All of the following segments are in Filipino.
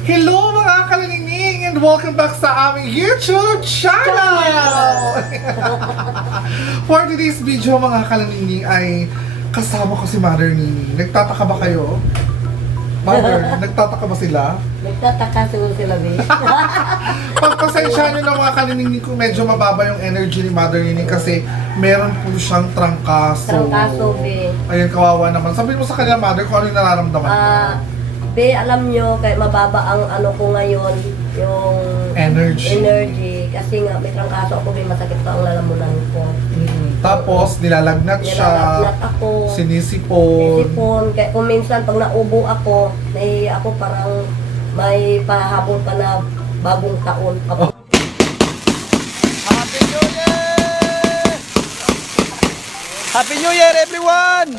Hello mga kaliningning and welcome back sa aming YouTube channel! For today's video mga kaliningning ay kasama ko si Mother Nini. Nagtataka ba kayo? Mother, nagtataka ba sila? Nagtataka siguro sila, be. Pagpasensya nyo ng mga kaliningning kung medyo mababa yung energy ni Mother Nini kasi meron po siyang trangkaso. Trangkaso, be. Ayun, kawawa naman. Sabihin mo sa kanila, Mother, kung ano yung nararamdaman mo. Be, alam nyo, kahit mababa ang ano ko ngayon, yung energy. Kasi nga, may trangkaso ako, be, masakit pa ang lalamunan ko. Tapos, nilalagnat siya. Nilalagnat ako. Sinisipon. Kaya kung minsan, pag naubo ako, nahihiya ako parang may pahabol pa na bagong taon. Happy New Year! Happy New Year, everyone!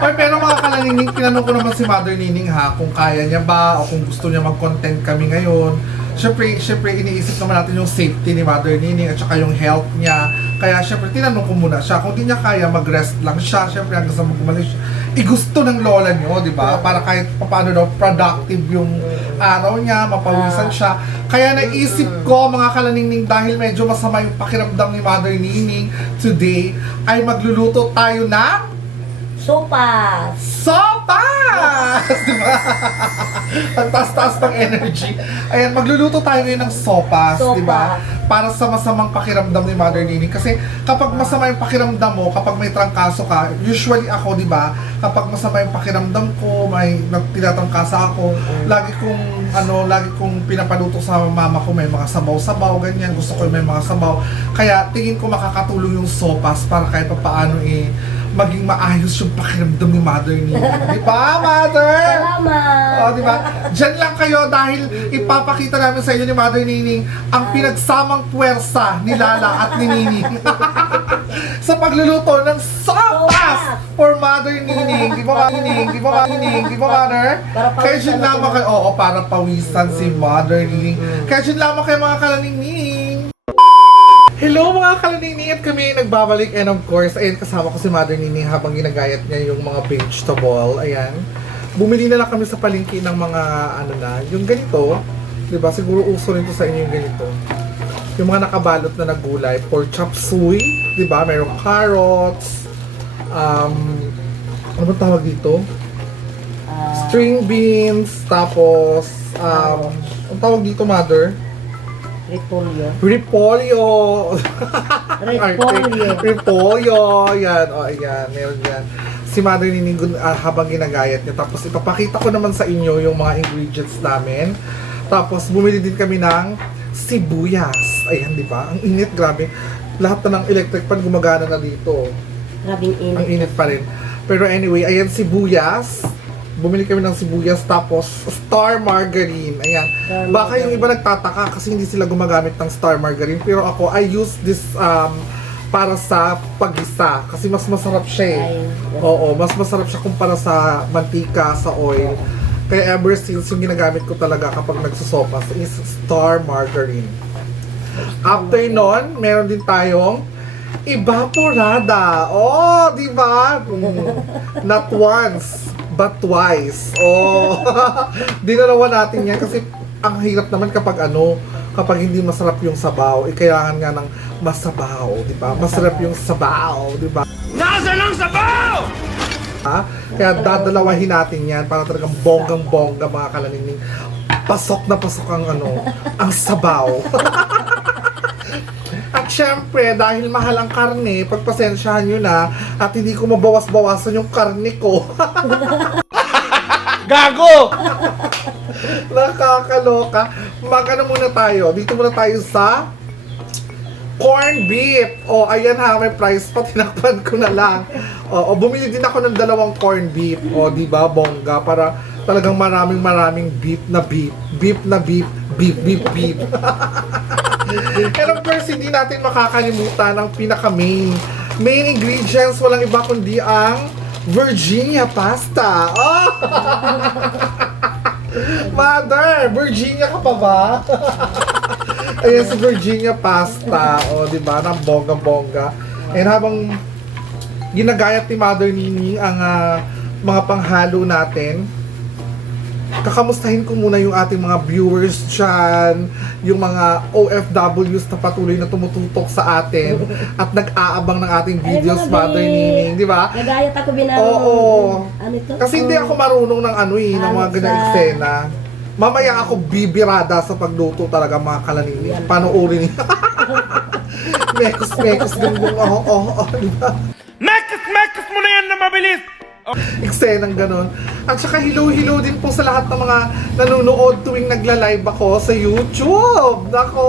Ay, pero mga kalaningning, tinanong ko naman si Mother Nining ha, kung kaya niya ba o kung gusto niya mag-content kami ngayon. Siyempre, iniisip naman natin yung safety ni Mother Nining at saka yung health niya. Kaya siyempre, tinanong ko muna siya. Kung di niya kaya, mag-rest lang siya. Siyempre, hanggang sa mag-umalis siya. Gusto ng lola niyo, di ba? Para kahit paano daw, productive yung araw niya, mapawisan siya. Kaya naisip ko, mga kalaningning, dahil medyo masama yung pakiramdam ni Mother Nining today, ay magluluto tayo ng Sopas! sopas! Diba? Ang taas-taas ng energy. Ayan, magluluto tayo ngayon ng sopas, Sopas. diba? Para sa masamang pakiramdam ni Mother Nining. Kasi kapag masama yung pakiramdam mo, kapag may trangkaso ka, usually ako, diba? Kapag masama yung pakiramdam ko, may tinatrangkasa ako, lagi kong pinapaluto sa mama ko, may mga sabaw-sabaw, ganyan. Gusto ko may mga sabaw. Kaya tingin ko makakatulong yung sopas para kahit pa paano maging maayos yung pakiramdam ni Mother Nining. Di ba, Mother? Salamat! O, di ba? Diyan lang kayo dahil ipapakita namin sa inyo ni Mother Nining ang pinagsamang puwersa ni Lala at ni Nining sa pagluluto ng sopas for Mother Nining. Di ba, Nining? Di ba, Nining? Di ba, Mother? Para Kaya pawisan dyan lamang kayo. Oo, para pawisan si Mother Nining. Kaya dyan lamang kayo mga kalaningning. Hello mga kalaningning at kami nagbabalik and of course, ayan kasama ko si Mother Nining habang ginagayat niya yung mga vegetable. Ayan. Bumili na lang kami sa palengke ng mga yung ganito. Diba? Siguro uso rin to sa inyo yung ganito. Yung mga nakabalot na gulay. Pork chop suey. Diba? Merong carrots. Ano ba tawag dito? String beans. Tapos, ang tawag dito, Mother? Repolyo. Repolyo. Repolyo. Repolyo. Yan. O, ayan. Meron yan. Si Mother Nining habang ginagayat niya. Tapos ipapakita ko naman sa inyo yung mga ingredients namin. Tapos bumili din kami ng sibuyas. Ayan, di ba? Ang init, grabe. Lahat na ng electric pan gumagana na dito. Grabing init. Ang init pa rin. Pero anyway, ayan sibuyas. Bumili kami ng sibuyas tapos star margarine. Ayan. Baka yung iba nagtataka kasi hindi sila gumagamit ng star margarine. Pero ako, I use this para sa pag-isa. Kasi mas masarap siya eh. Oo, mas masarap siya kumpara sa mantika, sa oil. Kaya ever since yung ginagamit ko talaga kapag nagsusopas is star margarine. After nun, meron din tayong evaporada. Oh, di ba? Not once, but twice. Oh, dinalawa natin yan kasi ang hirap naman kapag kapag hindi masarap yung sabaw, kailangan nga ng masabaw, di ba? Masarap yung sabaw, di ba? Nasaan ang sabaw? Kaya dadalawahin natin yan para talagang bonggang-bongga mga kalaningning. Pasok na pasok ang ang sabaw. At syempre, dahil mahal ang karne, pagpasensyahan nyo na at hindi ko mabawas-bawasan yung karne ko. Gago! Nakakaloka. Muna tayo. Dito muna tayo sa corn beef. O, ayan ha, may price pa. Tinakpan ko na lang. O, bumili din ako ng 2 corn beef. O, di ba, bongga. Para talagang maraming beef na beef. Beef na beef. Beef, beef, beef. And of course, hindi natin makakalimutan ang pinaka-main ingredients. Walang iba kundi ang Virginia pasta. Oh! Mother, Virginia ka pa ba? Ayan si Virginia pasta. O, di ba? Nang bongga-bongga. And habang ginagayat ni Mother Nining ang mga panghalo natin, kakamustahin ko muna yung ating mga viewers dyan, yung mga OFWs na patuloy na tumututok sa atin at nag-aabang ng ating videos, mga Mother babe. Nining, di ba? Nagayat ako binang... Oo. Ano ito? Kasi hindi ako marunong ng ano ng mga Halos ganyang sa- eksena. Mamaya ako bibirada sa pagluto talaga mga kalanining. Yan. Panoorin niyo. Mekos, gunggong, di ba? Mekos mo na yan na mabilis! Eksenang ganon. At saka hello din po sa lahat ng mga nanonood tuwing nagla-live ako sa YouTube. Nako,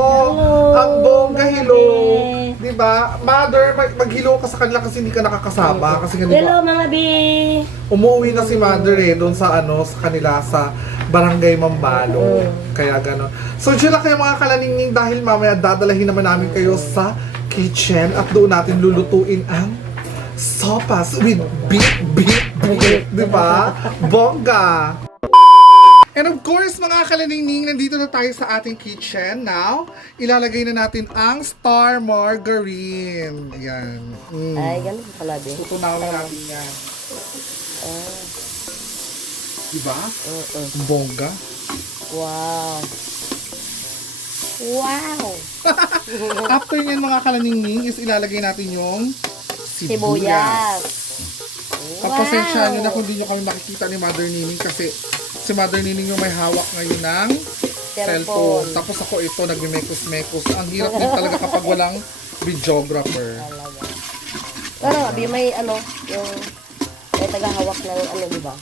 ang bongga hello. Mother. Diba? Mother, mag-hello ka sa kanila kasi hindi ka nakakasama. Kasi nga Hello diba, mga bi! umuwi na si Mother doon sa sa kanila sa Barangay Mambalo. Kaya ganon. So dyan lang kayo mga kalaningning dahil mamaya dadalahin naman namin kayo sa kitchen at doon natin lulutuin ang sopas with beef, di ba? Bongga! And of course, mga kalaningning, nandito na tayo sa ating kitchen. Now, ilalagay na natin ang star margarine. Ayan. Ay, ganun pala din. Tutunawin natin yan. Di ba? Bongga. Wow! Wow! After nyan mga kalaningning, is ilalagay natin yung Sibuyas! Pagpasensya nyo na kung di nyo kami makikita ni Mother Nining kasi si Mother Nining yung may hawak ngayon ng cellphone. Tapos ako ito, nagmimekos-mekos. Ang hirap din talaga kapag walang videographer. Talaga. Pero abi may ano, yung may tagahawak ng ano, di ba?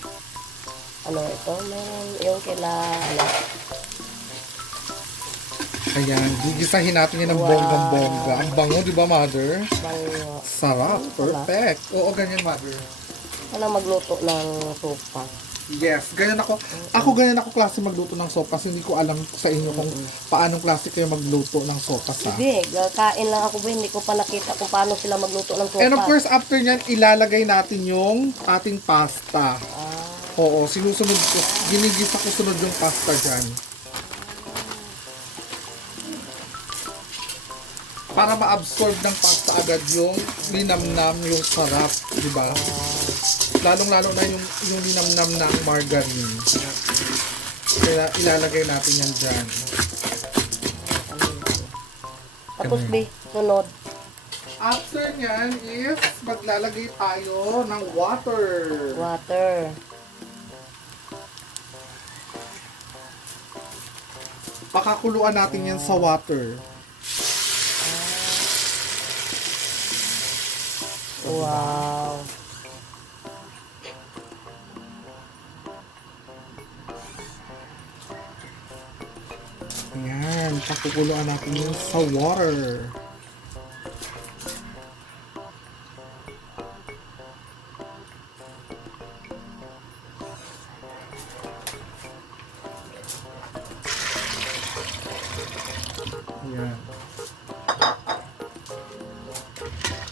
Ano ito? May yung kila ano. Ayan, gigisahin natin yan ng Wow. bonggang-bongga. Ang bango, di ba, Mother? Bang, Sarap. Perfect. Oo, ganyan, Mother. ano magluto ng sopa. Yes, ganyan ako. Ako ganyan ako klase magluto ng sopas. Hindi ko alam sa inyo kung paanong klase kayo magluto ng sopas, ha? Hindi, kain lang ako ba, hindi ko pa nakita kung paano sila magluto ng sopa. And of course, after nyan, ilalagay natin yung ating pasta. Oo, sinusunod ko. Ginigisa ko sunod yung pasta dyan. Para ma-absorb ng pasta agad yung linamnam, yung sarap, di ba? Lalong-lalo na yung linamnam ng margarine. Kaya ilalagay natin yan dyan. Tapos be, sunod. After nyan is maglalagay tayo ng water. Water. Pakakuluan natin yan sa water. Wow. Ayan, pakukuluan natin yun sa water. Ayan.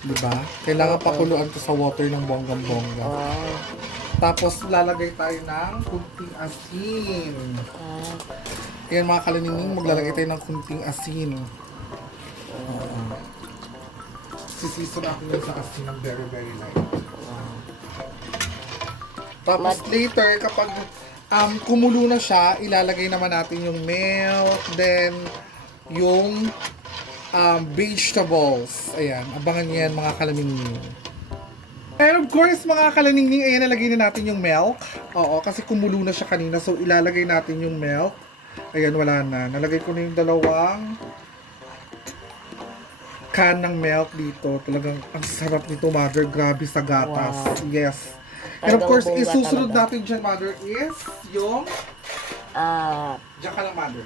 Diba? Kailangan pakuluan to sa water ng bonggang-bongga. Oh. Tapos lalagay tayo ng kunting asin. Ah. Ayan mga kalaningning, maglalagay tayo ng kunting asin. Sisiso natin yun sa asin ng very very light. Tapos later, kapag kumulo na siya, ilalagay naman natin yung milk, then yung vegetables. Ayan, abangan niyo yan mga kalaningning. And of course, mga kalaningning, ayan, nalagay na natin yung milk. Oo, kasi kumulo na siya kanina, so ilalagay natin yung milk. Ayan, wala na. Nalagay ko na yung dalawang can ng milk dito. Talagang ang sarap nito, Mother. Grabe sa gatas. Wow. Yes. And of course, Talagang bongga isusunod talaga. natin dyan, Mother, is yung... Diyan ka lang, Mother.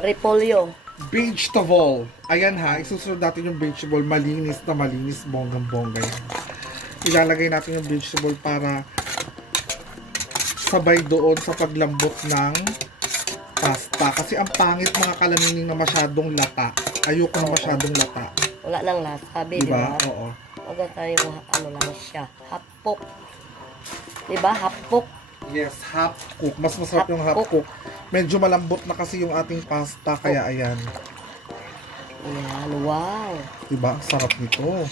Repolyo. Vegetable. Ayan ha, isusunod natin yung vegetable. Malinis na malinis, bonggang-bongga yan. Ilalagay natin yung vegetable para sabay doon sa paglambot ng pasta. Kasi ang pangit mga kalaningning na masyadong lata. Ayoko na masyadong lata. Wala nang lasa, sabi, di Diba? ba? Oo. Huwag tayo, ano lang siya. Hapok. Di ba? Hapok. Yes, half cook. Mas masarap yung half cook. Medyo malambot na kasi yung ating pasta. Kaya ayan. Ayan, wow. Diba? Sarap nito.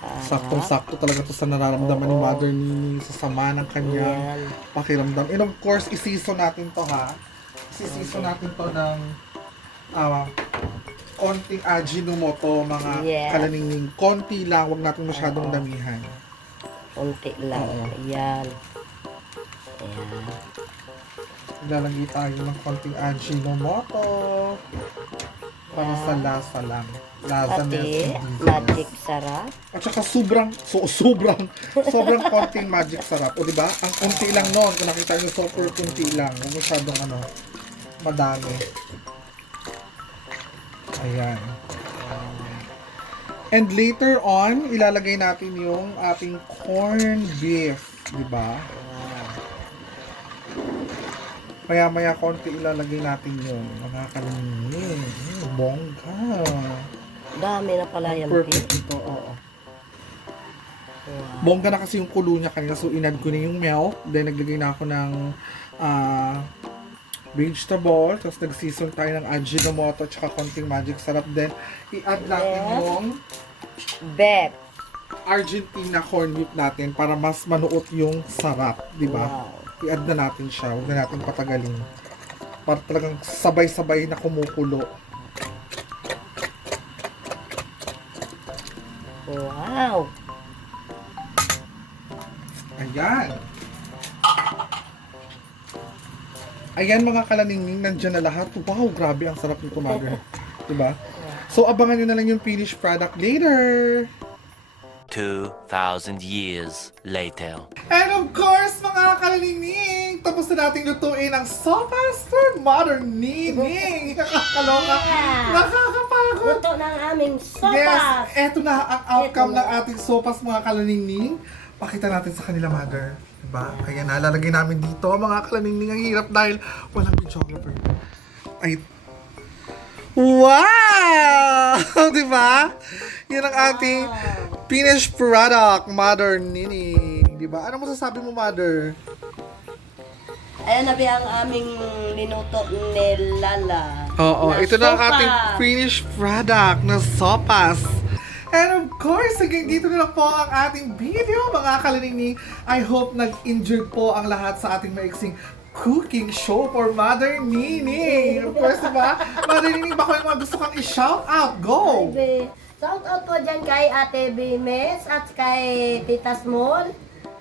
Saktong-sakto talaga to sa nararamdaman ni Mother Nini sa sama ng kanyang pakiramdam. And of course, isi-season natin to ha. Isi-season natin to ng konting Ajinomoto, mga kalaningning. Konti lang, wag natin masyadong damihan. Konti lang. Oo. Ayan. Ayan. Ilalagay tayo ng konting Ajinomoto para sa lasa lang. Lasa Pati, magic sarap. At saka sobrang konting magic sarap. O diba? Ang konti lang nun. Kung nakita nyo, super konti lang. Huwag masyadong madami. Ayan. And later on, ilalagay natin yung ating corned beef. Diba? Maya-maya konti ilalagay natin yung mga kalingin. Bongga. Dami na pala yan. Perfect ito, oo. Wow. Bongga na kasi yung kulo niya kanina. So, inad ko na yung milk. Then, naglagay na ako ng vegetable. Tapos, nag-season tayo ng Ajinomoto at saka konting magic sarap. Then, i-add natin yung Bet. Argentina corn beef natin para mas manuot yung sarap. Diba? Wow. I-add na natin siya. Huwag na natin patagalin. Para talagang sabay-sabay na kumukulo. Wow. Ayan. Ayan mga kalaningning, nandyan na lahat. Wow, grabe ang sarap nito, Mother. Diba? So, abangan nyo na lang yung finished product later. 2,000 years later. And of course, mga kalaningning, tapos na natin lutuin ang sopas for Mother Nining. Nakakaloka. Nakakapagod. Luto ng aming sopas. Yes, eto na ang outcome ng ating sopas, mga kalaningning. Pakita natin sa kanila, Mother. Diba? Kaya nalalagay namin dito, mga kalaningning. Ang hirap dahil walang videographer. Ay, wow! Diba? Yan ang ating finished product, Mother Nini. Diba? Ano masasabi mo, Mother? Ayan na ba ang aming linuto ni Lala. Oo, ito na ang sopas. ating finished product na sopas. And of course, hanggang dito na lang po ang ating video, mga kalaningning. I hope nag-enjoy po ang lahat sa ating maiksing cooking show for Mother Nini. Of course, diba? Mother Nini, baka may mga gusto kang i-shout out. Go! Shout out po dyan kay Ate Bimes at kay Tita Small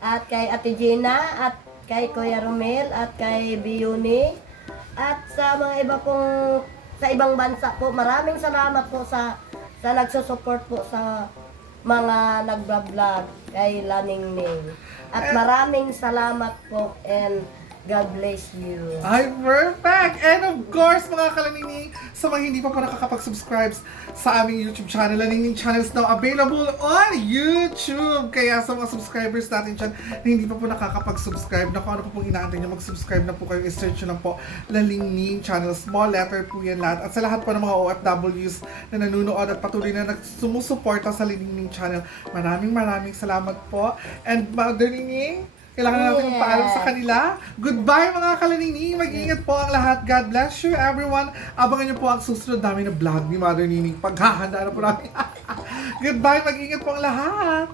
at kay Ate Gina at kay Kuya Romel at kay Biuni at sa mga iba pong sa ibang bansa po. Maraming salamat po sa nagsusupport po sa mga nagbablog kay Laningning. At maraming salamat po and God bless you. Ay, perfect! And of course, mga kalaningning, sa mga hindi pa po nakakapag-subscribe sa aming YouTube channel, Laningning Channel is now available on YouTube. Kaya sa mga subscribers natin dyan na hindi pa po nakakapag-subscribe, na kung ano po pong inaantay nyo, mag-subscribe na po kayo, i-search nyo lang po Laningning Channel. Small letter po yan lahat. At sa lahat po ng mga OFWs na nanunood at patuloy na sumusuporta sa Laningning Channel, maraming salamat po. And Mother Nini, kailangan natin magpaalam sa kanila. Goodbye mga kalaningning. Mag-ingat po ang lahat. God bless you everyone. Abangan niyo po ang susunod namin na vlog ni Mother Nining. Paghahanda na po namin. Goodbye. Mag-ingat po ang lahat.